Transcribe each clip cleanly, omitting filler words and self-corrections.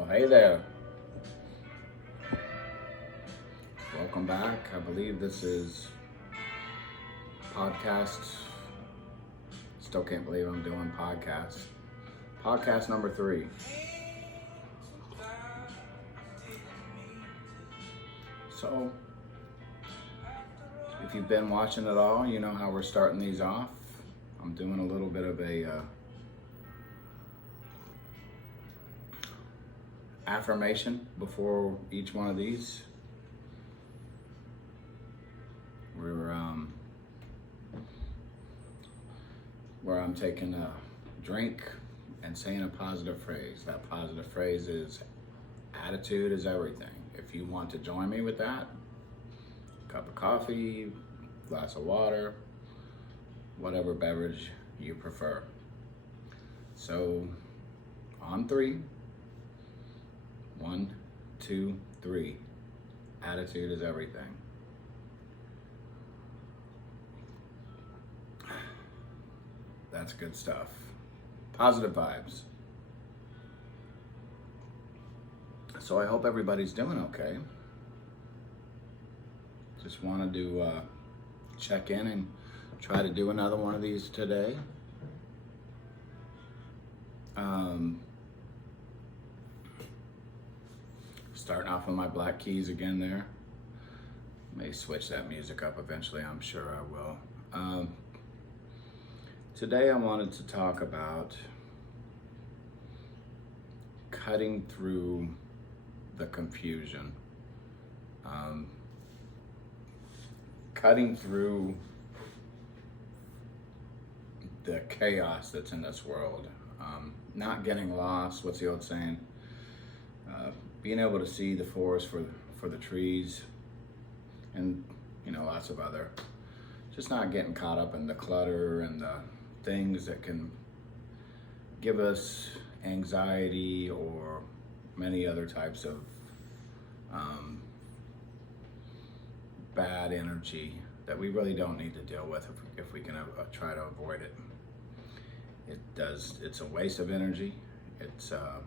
Well, hey there. Welcome back. I believe this is podcast. Still can't believe I'm doing podcast. Podcast number 3. So, if you've been watching it all, you know how we're starting these off. I'm doing a little bit of a affirmation before each one of these. Where I'm taking a drink and saying a positive phrase. That positive phrase is, attitude is everything. If you want to join me with that, cup of coffee, glass of water, whatever beverage you prefer. So, on 3. 1, 2, 3. Attitude is everything. That's good stuff. Positive vibes. So I hope everybody's doing okay. Just wanted to check in and try to do another one of these today. Starting off with my Black Keys again there. May switch that music up eventually, I'm sure I will. Today I wanted to talk about cutting through the confusion. Cutting through the chaos that's in this world. Not getting lost, what's the old saying? Being able to see the forest for the trees, and lots of other, just not getting caught up in the clutter and the things that can give us anxiety or many other types of bad energy that we really don't need to deal with if we can try to avoid it. It's a waste of energy. It's a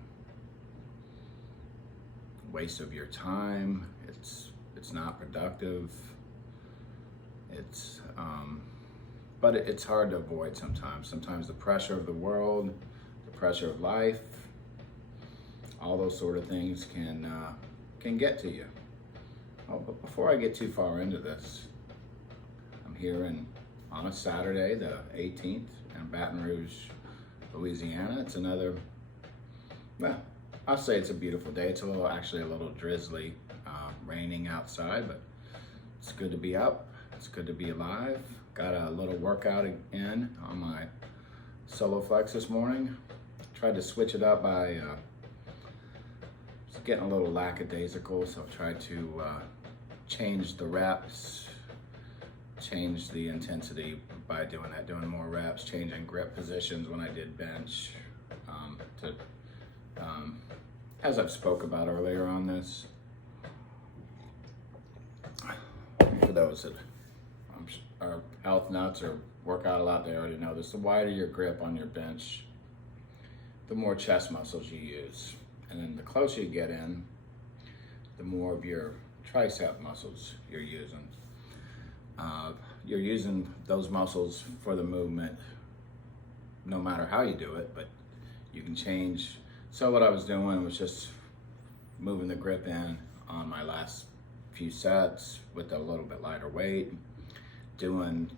waste of your time. It's not productive. But it's hard to avoid sometimes. Sometimes the pressure of the world, the pressure of life, all those sort of things can get to you. Oh, but before I get too far into this, I'm here on a Saturday, the 18th, in Baton Rouge, Louisiana. It's another, well, I'll say it's a beautiful day. It's actually a little drizzly, raining outside, but it's good to be up. It's good to be alive. Got a little workout in on my solo flex this morning. Tried to switch it up by just getting a little lackadaisical, so I've tried to change the reps, change the intensity by doing that, doing more reps, changing grip positions when I did bench. As I've spoke about earlier on this, for those that are health nuts or work out a lot, they already know this. The wider your grip on your bench, the more chest muscles you use. And then the closer you get in, the more of your tricep muscles you're using. You're using those muscles for the movement no matter how you do it, but you can change. So what I was doing was just moving the grip in on my last few sets with a little bit lighter weight. Doing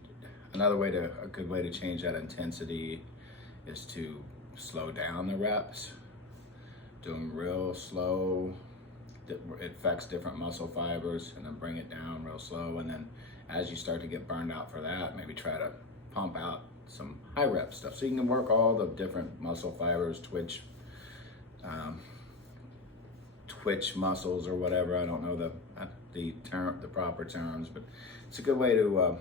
a good way to change that intensity is to slow down the reps. Doing real slow, it affects different muscle fibers, and then bring it down real slow. And then as you start to get burned out for that, maybe try to pump out some high rep stuff. So you can work all the different muscle fibers, twitch muscles or whatever. I don't know the proper terms, but it's a good way to you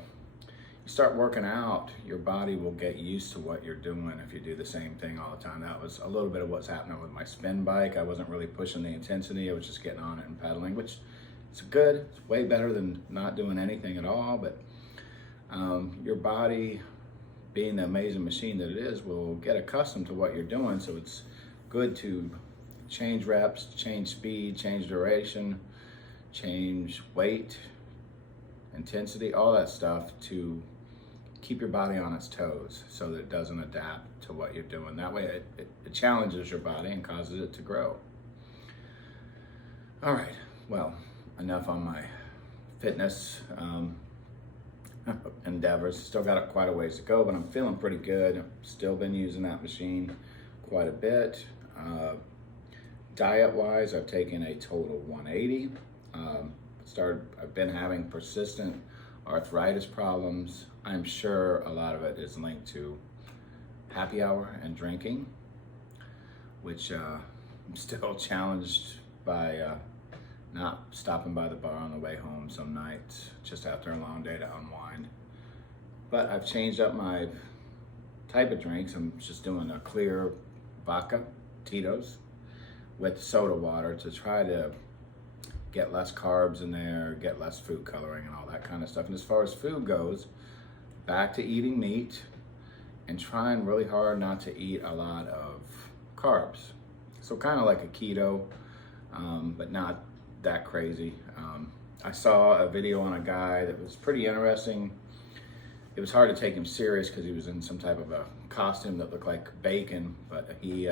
start working out, your body will get used to what you're doing if you do the same thing all the time. That was a little bit of what's happening with my spin bike. I wasn't really pushing the intensity. I was just getting on it and pedaling, which is good. It's way better than not doing anything at all. But your body, being the amazing machine that it is, will get accustomed to what you're doing. So it's good to change reps, change speed, change duration, change weight, intensity, all that stuff to keep your body on its toes so that it doesn't adapt to what you're doing. That way it challenges your body and causes it to grow. All right, well, enough on my fitness endeavors. Still got quite a ways to go, but I'm feeling pretty good. I've still been using that machine quite a bit. Diet-wise, I've taken a total 180. I've been having persistent arthritis problems. I'm sure a lot of it is linked to happy hour and drinking, which I'm still challenged by not stopping by the bar on the way home some nights just after a long day to unwind. But I've changed up my type of drinks. I'm just doing a clear vodka, Tito's, with soda water to try to get less carbs in there, get less food coloring and all that kind of stuff. And as far as food goes, back to eating meat and trying really hard not to eat a lot of carbs. So kind of like a keto, but not that crazy. I saw a video on a guy that was pretty interesting. It was hard to take him serious because he was in some type of a costume that looked like bacon, but he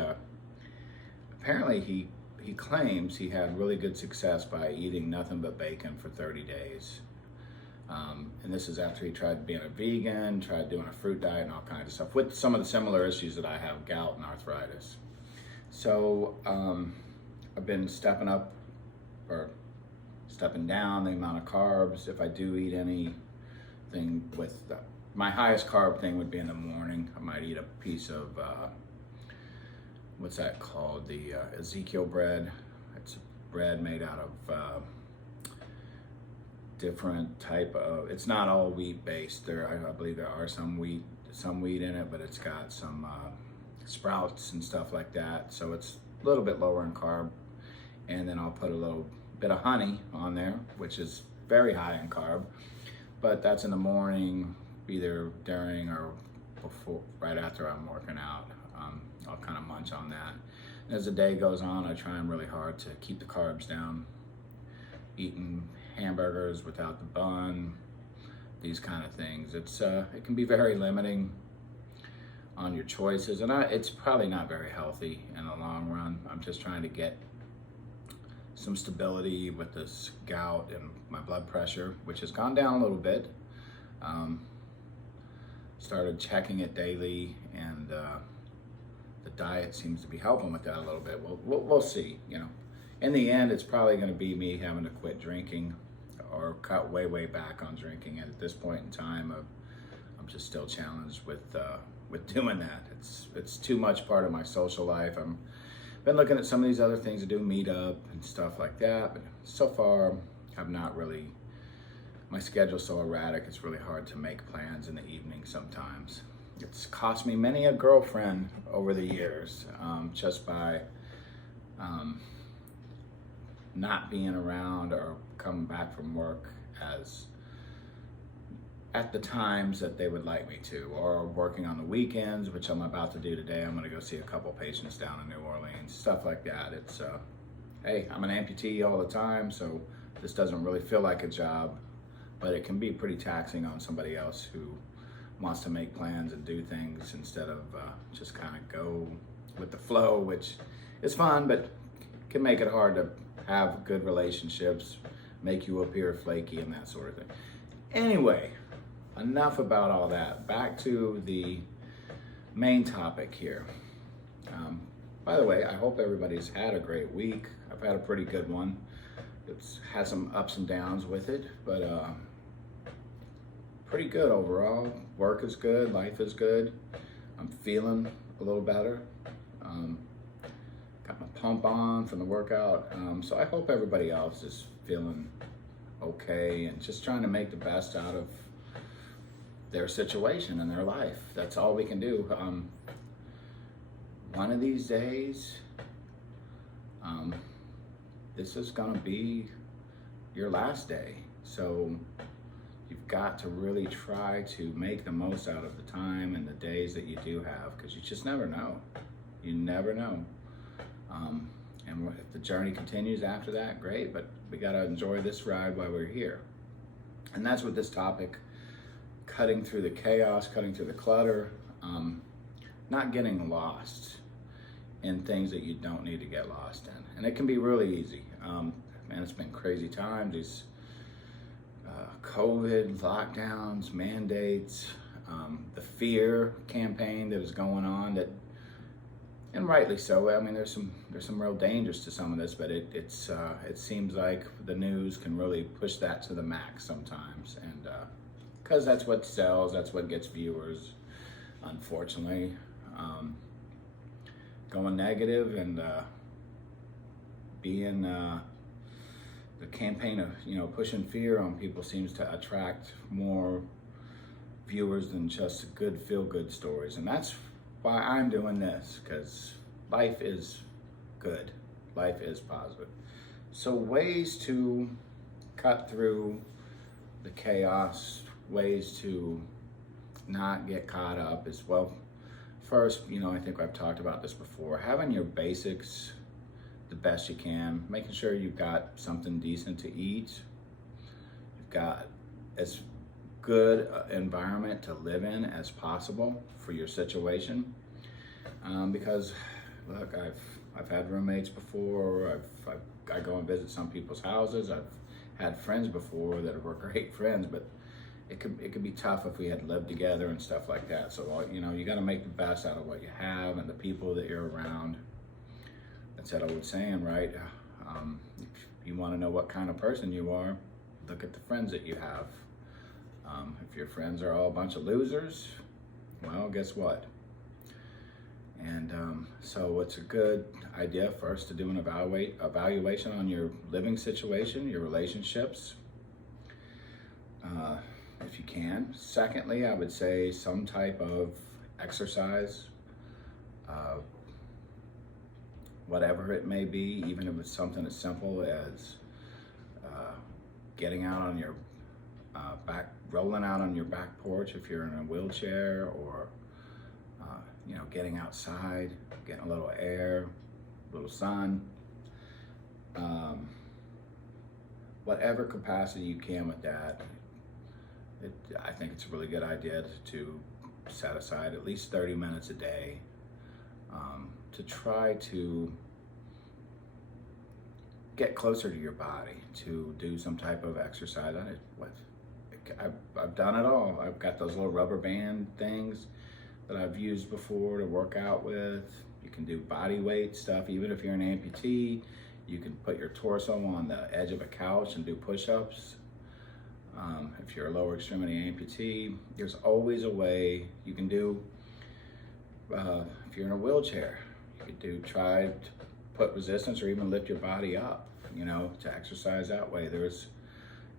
apparently he claims he had really good success by eating nothing but bacon for 30 days. And this is after he tried being a vegan, tried doing a fruit diet and all kinds of stuff with some of the similar issues that I have, gout and arthritis. So I've been stepping up or stepping down the amount of carbs. If I do eat anything with my highest carb thing would be in the morning. I might eat a piece of what's that called? The Ezekiel bread. It's bread made out of different type of, it's not all wheat based. I believe there are some wheat in it, but it's got some sprouts and stuff like that. So it's a little bit lower in carb. And then I'll put a little bit of honey on there, which is very high in carb. But that's in the morning, either during or before, right after I'm working out. I'll kind of munch on that. And as the day goes on, I try really hard to keep the carbs down, eating hamburgers without the bun, these kind of things. It can be very limiting on your choices, and it's probably not very healthy in the long run. I'm just trying to get some stability with this gout and my blood pressure, which has gone down a little bit. Started checking it daily, and the diet seems to be helping with that a little bit. We'll see. You know, in the end, it's probably going to be me having to quit drinking or cut way back on drinking. And at this point in time, I'm just still challenged with doing that. It's too much part of my social life. I've been looking at some of these other things to do, meet up and stuff like that, but so far I've not really. My schedule's so erratic, it's really hard to make plans in the evening sometimes. It's cost me many a girlfriend over the years, just by not being around or coming back from work at the times that they would like me to, or working on the weekends, which I'm about to do today. I'm gonna go see a couple patients down in New Orleans, stuff like that. It's, hey, I'm an amputee all the time, so this doesn't really feel like a job, but it can be pretty taxing on somebody else who wants to make plans and do things instead of just kind of go with the flow, which is fun, but can make it hard to have good relationships, make you appear flaky and that sort of thing. Anyway, enough about all that. Back to the main topic here. By the way, I hope everybody's had a great week. I've had a pretty good one. It's had some ups and downs with it, but pretty good overall. Work is good, life is good. I'm feeling a little better. Got my pump on from the workout. So I hope everybody else is feeling okay and just trying to make the best out of their situation and their life. That's all we can do. One of these days, this is gonna be your last day. So you've got to really try to make the most out of the time and the days that you do have, because you just never know. You never know. journey continues after that, great, but we got to enjoy this ride while we're here. And that's what this topic, cutting through the chaos, cutting through the clutter, not getting lost in things that you don't need to get lost in. And it can be really easy. Man, it's been crazy times, these COVID lockdowns, mandates, the fear campaign that is going on, that, and rightly so. I mean, there's some real dangers to some of this, but it seems like the news can really push that to the max sometimes, and because that's what sells, that's what gets viewers, unfortunately. Going negative and being the campaign of, you know, pushing fear on people seems to attract more viewers than just good feel-good stories. And that's why I'm doing this, because life is good, life is positive. So ways to cut through the chaos, ways to not get caught up is, well, first, you know, I think I've talked about this before, having your basics the best you can, making sure you've got something decent to eat, you've got as good environment to live in as possible for your situation, because look, I've had roommates before, I go and visit some people's houses, I've had friends before that were great friends, but it could be tough if we had lived together and stuff like that. So, you know, you got to make the best out of what you have and the people that you're around. That's that old saying, right? If you want to know what kind of person you are, look at the friends that you have. If your friends are all a bunch of losers, well, guess what? And so it's a good idea first to do an evaluation on your living situation, your relationships, if you can. Secondly, I would say some type of exercise, whatever it may be, even if it's something as simple as getting out on your rolling out on your back porch if you're in a wheelchair, or you know, getting outside, getting a little air, a little sun, whatever capacity you can with that. I think it's a really good idea to set aside at least 30 minutes a day to try to get closer to your body, to do some type of exercise. I've done it all. I've got those little rubber band things that I've used before to work out with. You can do body weight stuff. Even if you're an amputee, you can put your torso on the edge of a couch and do push-ups. If you're a lower extremity amputee, there's always a way you can do. If you're in a wheelchair, you could try to put resistance or even lift your body up, you know, to exercise that way.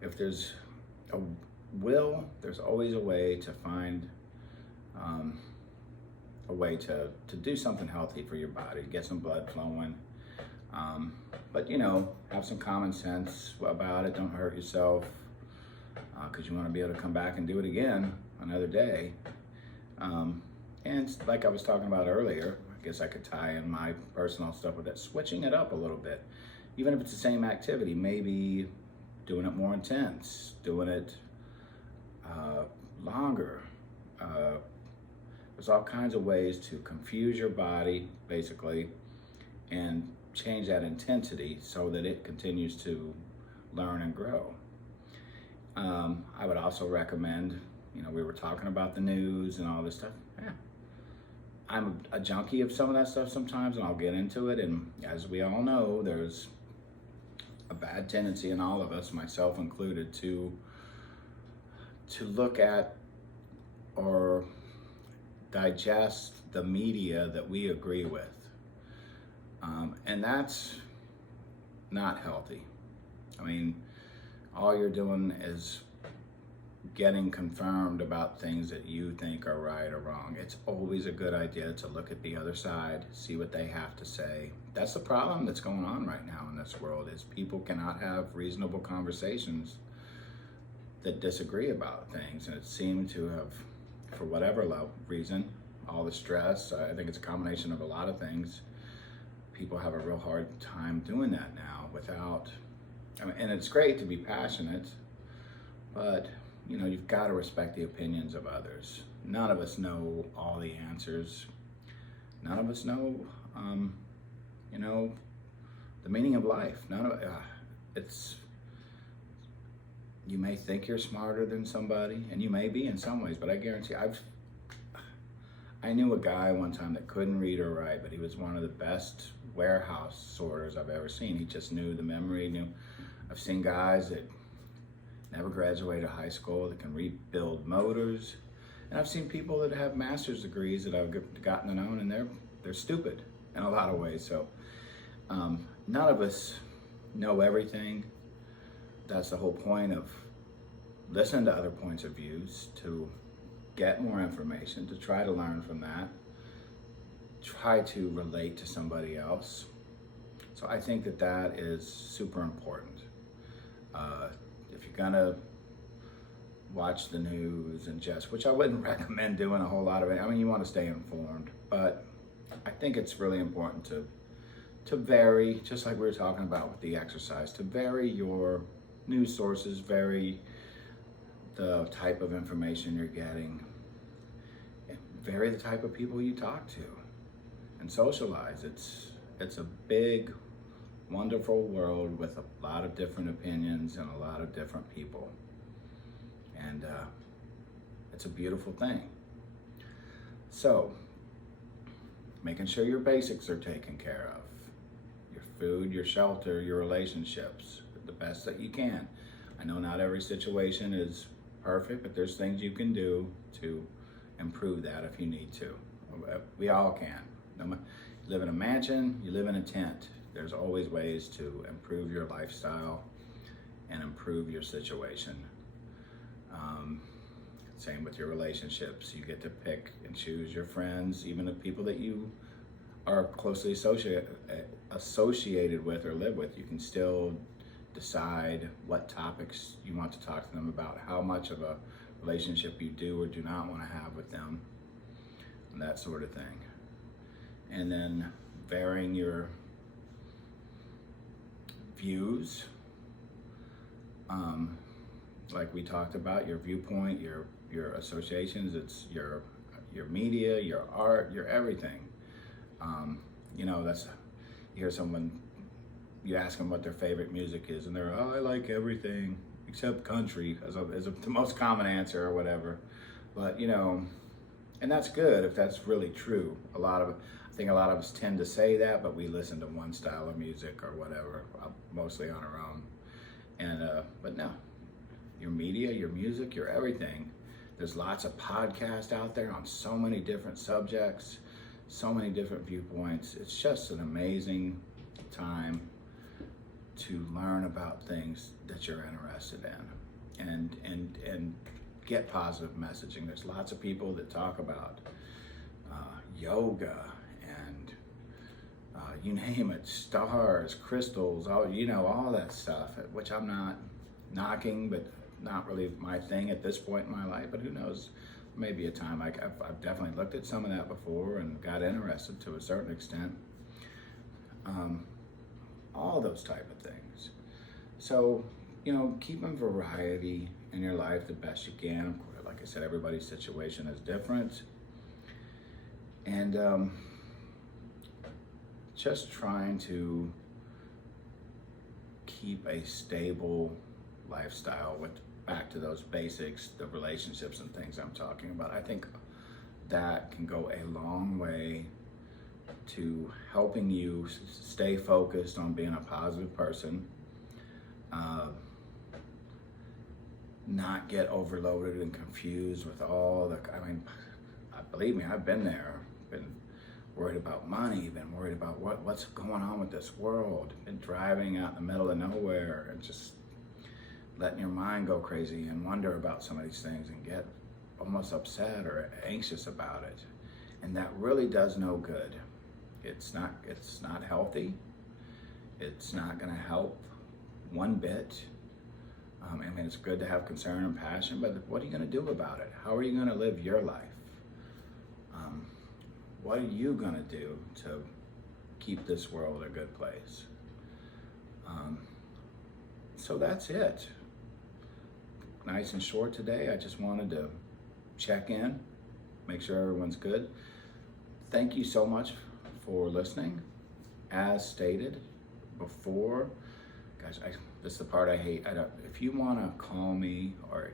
If there's a will, there's always a way to find a way to do something healthy for your body, get some blood flowing. But, you know, have some common sense about it. Don't hurt yourself, because you want to be able to come back and do it again another day. And like I was talking about earlier, I guess I could tie in my personal stuff with it, switching it up a little bit. Even if it's the same activity, maybe doing it more intense, doing it longer. There's all kinds of ways to confuse your body, basically, and change that intensity so that it continues to learn and grow. I would also recommend, you know, we were talking about the news and all this stuff. Yeah. I'm a junkie of some of that stuff sometimes, and I'll get into it. And as we all know, there's a bad tendency in all of us, myself included, to look at or digest the media that we agree with. And that's not healthy. I mean, all you're doing is getting confirmed about things that you think are right or wrong. It's always a good idea to look at the other side, see what they have to say. That's the problem that's going on right now in this world, is people cannot have reasonable conversations that disagree about things. And it seemed to have, for whatever reason, all the stress, I think it's a combination of a lot of things, people have a real hard time doing that now without, and it's great to be passionate, but you've got to respect the opinions of others. None of us know all the answers. None of us know, the meaning of life. You may think you're smarter than somebody, and you may be in some ways, but I guarantee I knew a guy one time that couldn't read or write, but he was one of the best warehouse sorters I've ever seen. He just knew the memory. I've seen guys that never graduated high school that can rebuild motors, and I've seen people that have master's degrees that I've gotten to know, and they're stupid in a lot of ways. So none of us know everything. That's the whole point of listening to other points of views, to get more information, to try to learn from that, try to relate to somebody else. So I think that is super important. If you're gonna watch the news and which I wouldn't recommend doing a whole lot of it. You want to stay informed, but I think it's really important to vary, just like we were talking about with the exercise, to vary your news sources, vary the type of information you're getting, vary the type of people you talk to, and socialize. It's a big, wonderful world with a lot of different opinions and a lot of different people, and it's a beautiful thing. So, making sure your basics are taken care of, your food, your shelter, your relationships, the best that you can. I know not every situation is perfect, but there's things you can do to improve that if you need to. We all can. You live in a mansion, you live in a tent. There's always ways to improve your lifestyle and improve your situation. Same with your relationships. You get to pick and choose your friends, even the people that you are closely associated with or live with. You can still decide what topics you want to talk to them about, how much of a relationship you do or do not want to have with them, and that sort of thing. And then varying your views, like we talked about, your viewpoint, your associations, it's your media, your art, your everything. That's, you hear someone, you ask them what their favorite music is, and they're, I like everything except country, as the most common answer or whatever. But and that's good if that's really true. I think a lot of us tend to say that, but we listen to one style of music or whatever, mostly on our own. And but no, your media, your music, your everything. There's lots of podcasts out there on so many different subjects, so many different viewpoints. It's just an amazing time to learn about things that you're interested in, and get positive messaging. There's lots of people that talk about yoga and you name it, stars, crystals, all that stuff, which I'm not knocking, but not really my thing at this point in my life. But who knows, maybe a time. I've definitely looked at some of that before and got interested to a certain extent. All those type of things. So, keeping variety in your life the best you can. Like I said, everybody's situation is different. And just trying to keep a stable lifestyle back to those basics, the relationships and things I'm talking about. I think that can go a long way to helping you stay focused on being a positive person, not get overloaded and confused with all the, believe me, I've been there, been worried about money, been worried about what's going on with this world, been driving out in the middle of nowhere and just letting your mind go crazy and wonder about some of these things and get almost upset or anxious about it. And that really does no good. It's not healthy. It's not gonna help one bit. It's good to have concern and passion, but what are you gonna do about it? How are you gonna live your life? What are you gonna do to keep this world a good place. So that's it. Nice and short today. I just wanted to check in, make sure everyone's good. Thank you so much for listening. As stated before, guys, this is the part I hate. If you want to call me or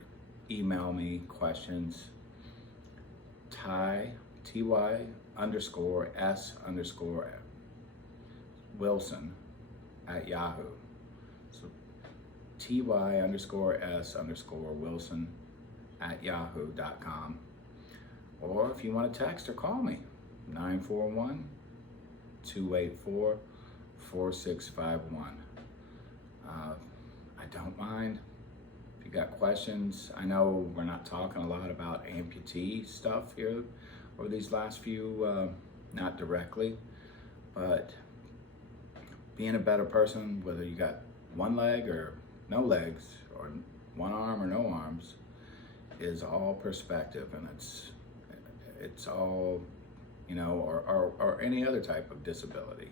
email me questions, ty_s_wilson at Yahoo. So ty_s_wilson at yahoo.com. Or if you want to text or call me, 941-284-4651. I don't mind. If you got questions, I know we're not talking a lot about amputee stuff here over these last few, not directly, but being a better person, whether you got one leg or no legs, or one arm or no arms, is all perspective, and it's all, you know, or any other type of disability.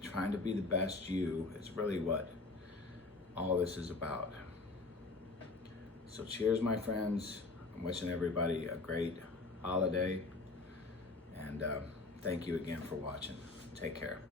Trying to be the best you is really what all this is about. So cheers, my friends. I'm wishing everybody a great holiday, and thank you again for watching. Take care.